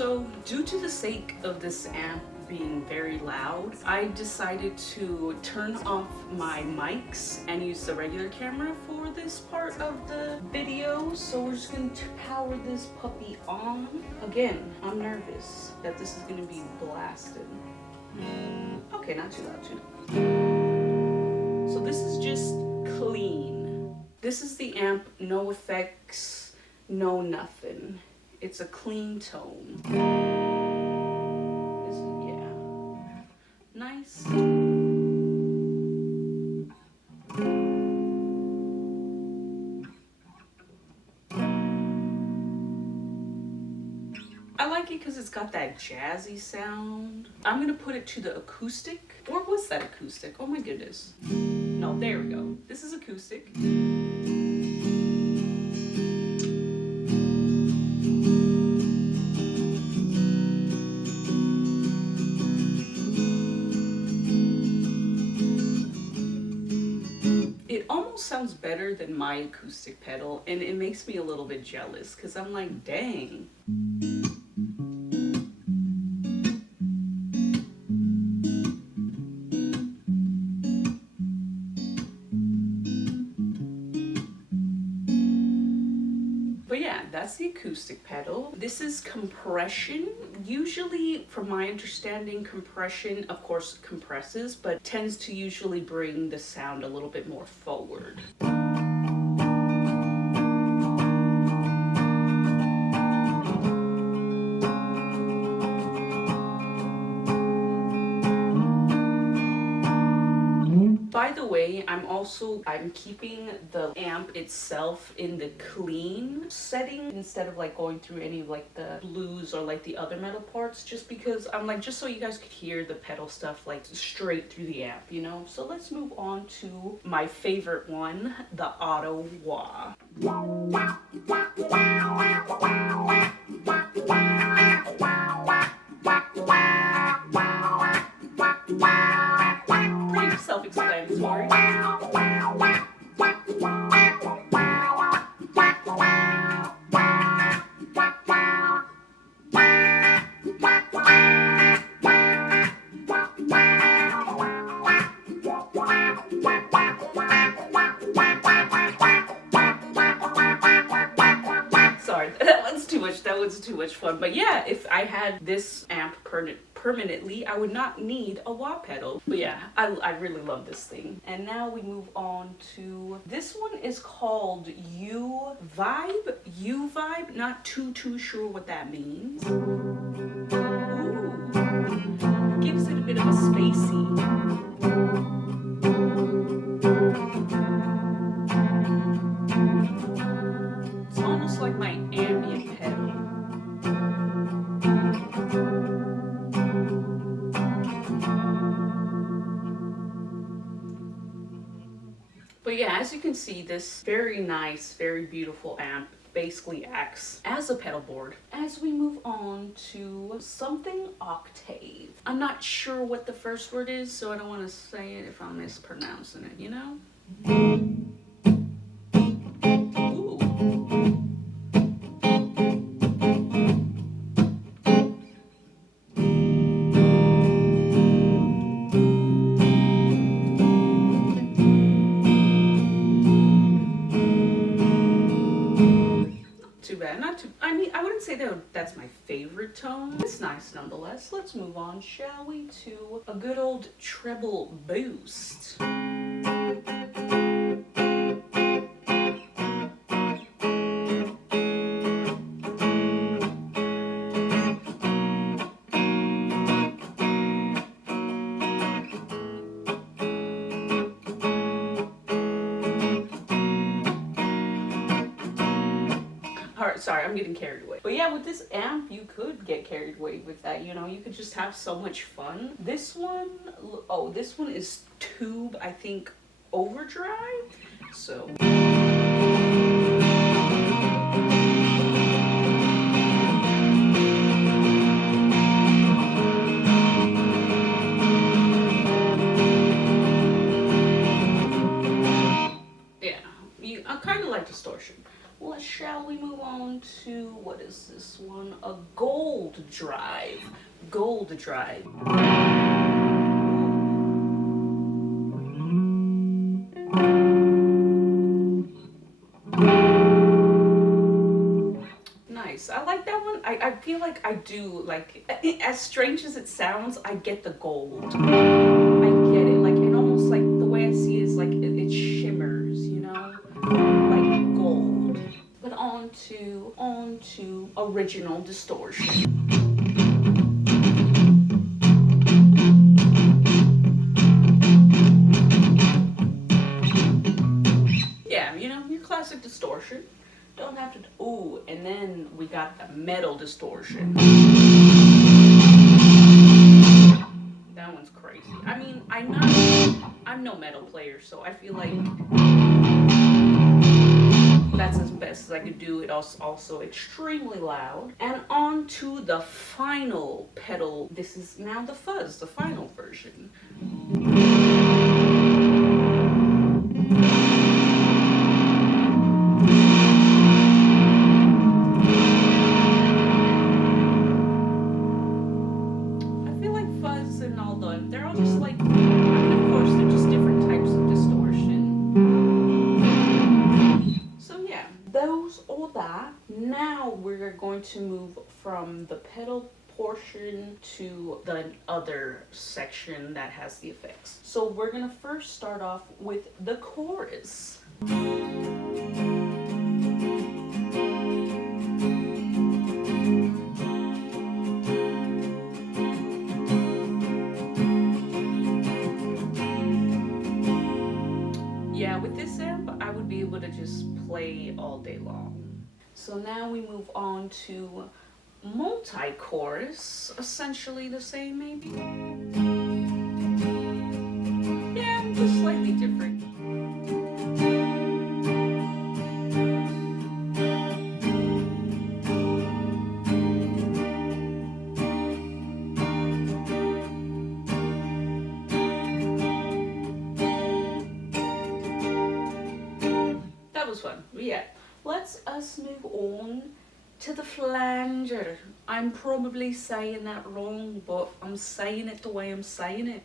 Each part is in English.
So due to the sake of this amp being very loud, I decided to turn off my mics and use the regular camera for this part of the video. So we're just going to power this puppy on. Again, I'm nervous that this is going to be blasted. Okay, not too loud too. So this is just clean. This is the amp, no effects, no nothing. It's a clean tone. Nice. I like it because it's got that jazzy sound. I'm gonna put it to the acoustic. Or was that acoustic? Oh my goodness. No, there we go. This is acoustic. Sounds better than my acoustic pedal, and it makes me a little bit jealous because I'm like, dang. But yeah, that's the acoustic pedal. This is compression. Usually, from my understanding, compression, of course, compresses, but tends to usually bring the sound a little bit more forward. By the way, I'm keeping the amp itself in the clean setting instead of like going through any of like the blues or like the other metal parts, just because I'm like, just so you guys could hear the pedal stuff like straight through the amp, you know? So let's move on to my favorite one, the auto wah. Pretty self-explanatory. Sorry, that was too much fun. But yeah, if I had this amp permanently, I would not need a wah pedal. But yeah, I really love this thing. And now we move on to this one. Is called U Vibe. Not too sure what that means. Ooh, gives it a bit of a spacey. It's almost like my ambient pedal. But yeah, as you can see, this very nice, very beautiful amp basically acts as a pedal board. As we move on to something octave. I'm not sure what the first word is, so I don't want to say it if I'm mispronouncing it, you know? I wouldn't say that's my favorite tone. It's nice nonetheless. Let's move on, shall we, to a good old treble boost. Sorry, I'm getting carried away. But yeah, with this amp, you could get carried away with that, you know? You could just have so much fun. This one is Tube, I think, Overdrive. So... I kind of like distortion. Well, shall we move on to, what is this one? A gold drive. Gold drive. Nice. I like that one. I feel like I do, like, as strange as it sounds, I get the gold. I get it. Like, and almost like the way I see it is like it shimmers, you know? Like gold. But on to original distortion. Yeah, you know, your classic distortion. Don't have to, ooh, and then we got the metal distortion. That one's crazy. I mean, I'm no metal player, so I feel like that's as best as I could do. It also extremely loud. And on to the final pedal. This is now the fuzz, the final version. They're all just like, I mean, of course, they're just different types of distortion. So yeah, those or that. Now we're going to move from the pedal portion to the other section that has the effects. So we're gonna first start off with the chorus. With this amp, I would be able to just play all day long. So now we move on to multi-chorus, essentially the same maybe. Yeah, just slightly different. Was fun. But yeah, let's us move on to the flanger. I'm probably saying that wrong, but I'm saying it the way I'm saying it.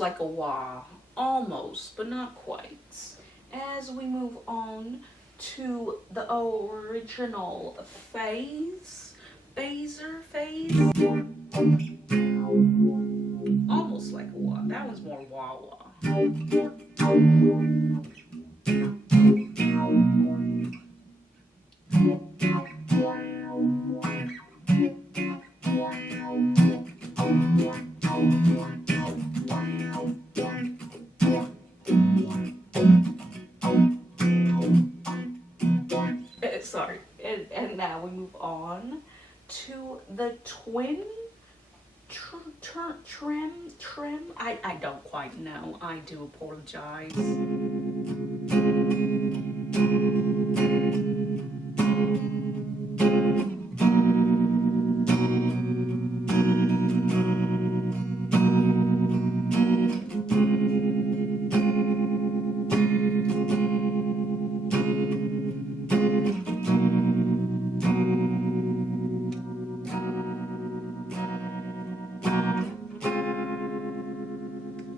Like a wah, almost, but not quite. As we move on to the original phase, phaser phase, almost like a wah. That one's more wah wah. Sorry, and now we move on to the twin trim. I don't quite know. I do apologize.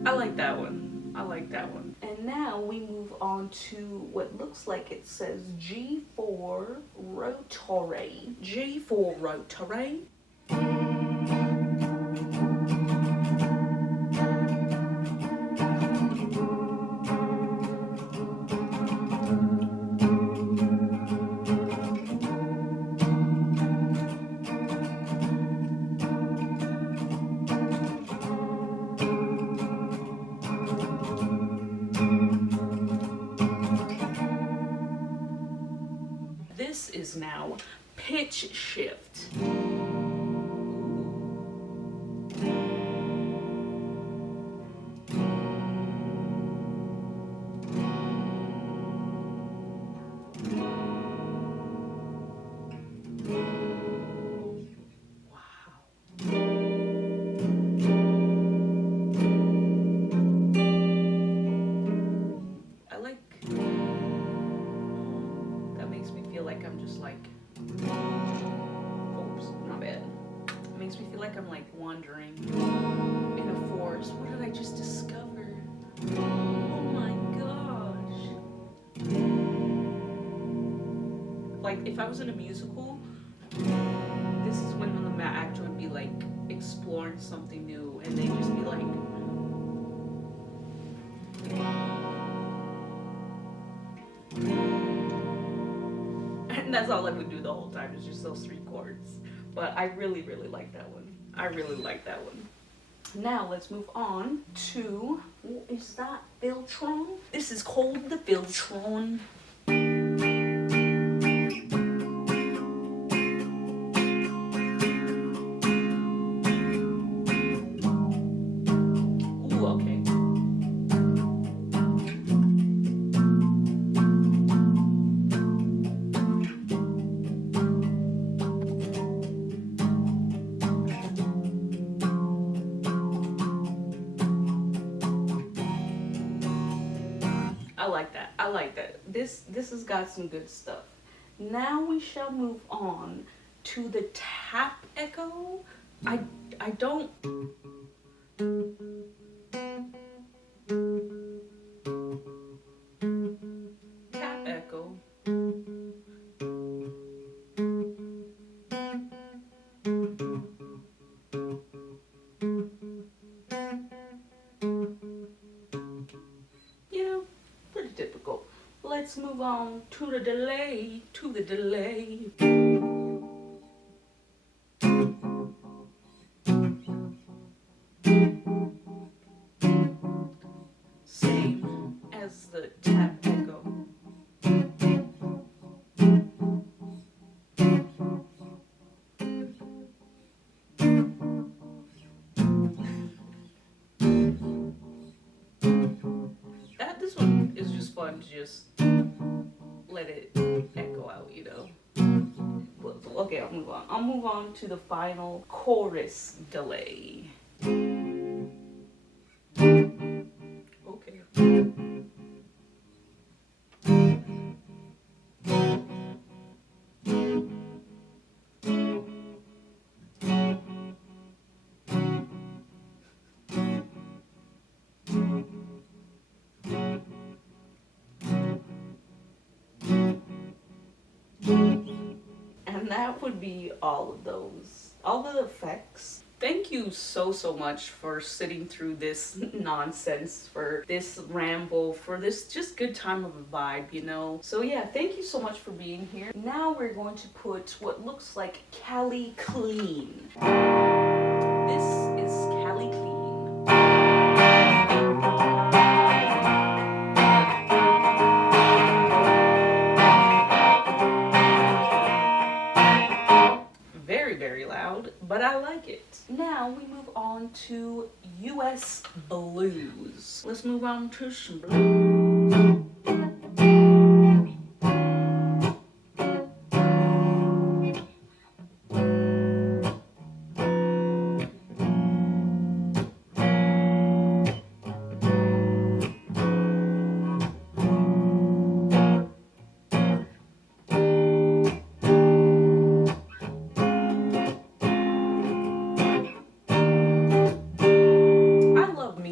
I like that one. I like that one. And now we move on to what looks like it says G4 rotary. G4 rotary. This is now pitch shift. like if I was in a musical, this is when the actor would be like exploring something new, and they'd just be like, and that's all I would do the whole time, is just those 3 chords. But I really, really like that one. I really like that one. Now let's move on to, what is that? Valvetronix? This is called the Valvetronix. Ooh, okay. I like that. I like that. This has got some good stuff. Now we shall move on to the tap echo. I don't. Tap echo. You know, pretty typical. Let's move on to the delay. Same as the tap echo. This one is just fun to just let it echo out, you know. Okay, I'll move on. I'll move on to the final chorus delay. Okay. And that would be all of those. All the effects. Thank you so much for sitting through this nonsense, for this ramble, for this just good time of a vibe, you know? So yeah, thank you so much for being here. Now we're going to put what looks like Cali Clean. This is Cali Clean. Very loud, but I like it. Now we move on to US blues. Let's move on to some blues.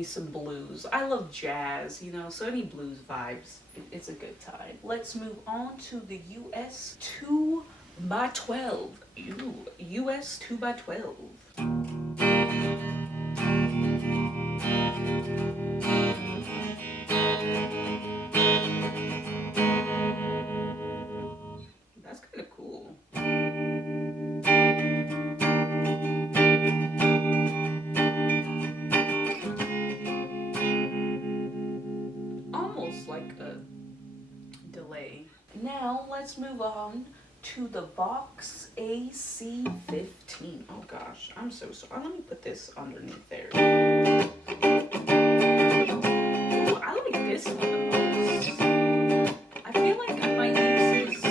Some blues. I love jazz, you know, so any blues vibes, it's a good time. Let's move on to the US 2x12. US 2x12. That's kind of cool. Like a delay. Now let's move on to the VOX AC15. Oh gosh, I'm so sorry. Let me put this underneath there. Ooh, I like this one the most. I feel like I might use this.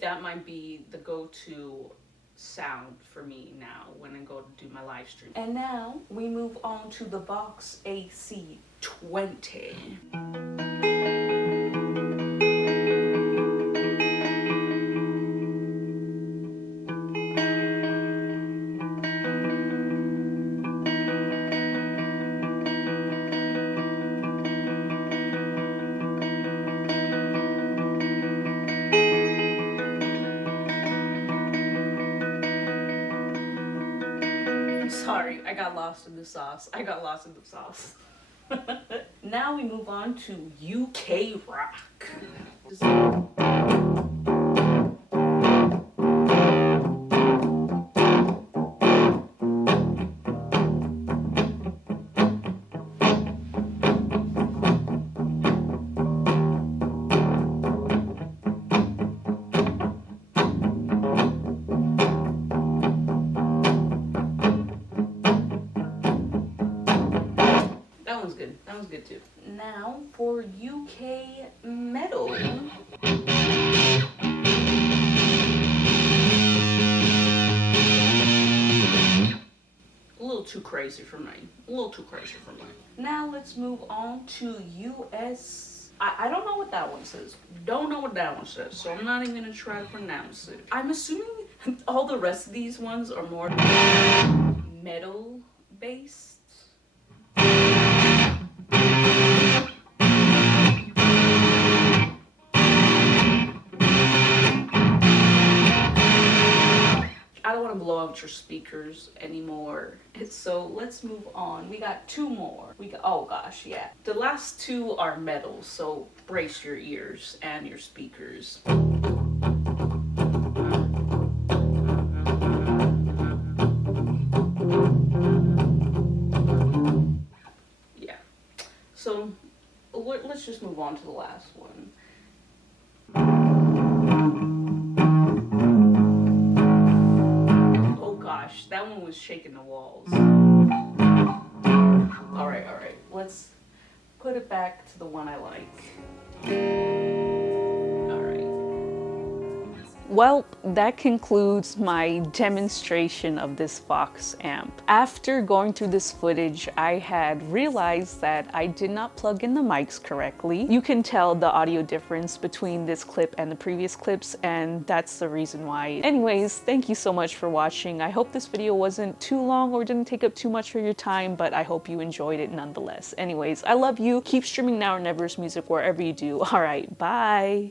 That might be the go-to sound for me now when I go to do my live stream. And now we move on to the VOX AC20. Sorry, I got lost in the sauce. Now we move on to UK rock. That one's good too. Now for UK metal. A little too crazy for me. Now let's move on to US. I don't know what that one says. So I'm not even gonna try to pronounce it. I'm assuming all the rest of these ones are more metal based. I don't want to blow out your speakers anymore. So let's move on. We got two more. Oh gosh, yeah. The last two are metal, so brace your ears and your speakers. Yeah. So let's just move on to the last one. That one was shaking the walls. All right. Let's put it back to the one I like. All right. Well, that concludes my demonstration of this VOX amp. After going through this footage, I had realized that I did not plug in the mics correctly. You can tell the audio difference between this clip and the previous clips, and that's the reason why. Anyways, thank you so much for watching. I hope this video wasn't too long or didn't take up too much of your time, but I hope you enjoyed it nonetheless. Anyways, I love you. Keep streaming Now or Never's music wherever you do. All right, bye.